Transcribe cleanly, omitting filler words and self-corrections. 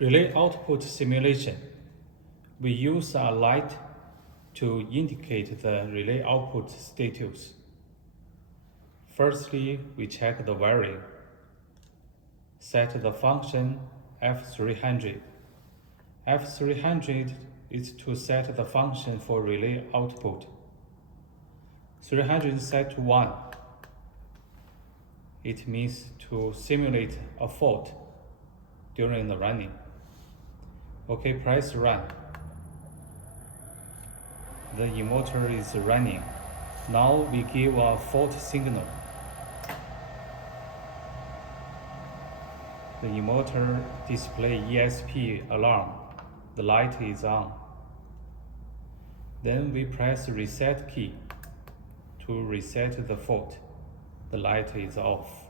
Relay output simulation. We use a light to indicate the relay output status. Firstly, we check the wiring. Set the function F300. F300 is to set the function for relay output. 300 set to 1. It means to simulate a fault during the running. Okay, press run. The inverter is running. Now we give a fault signal. The inverter display ESP alarm. The light is on. Then we press reset key to reset the fault. The light is off.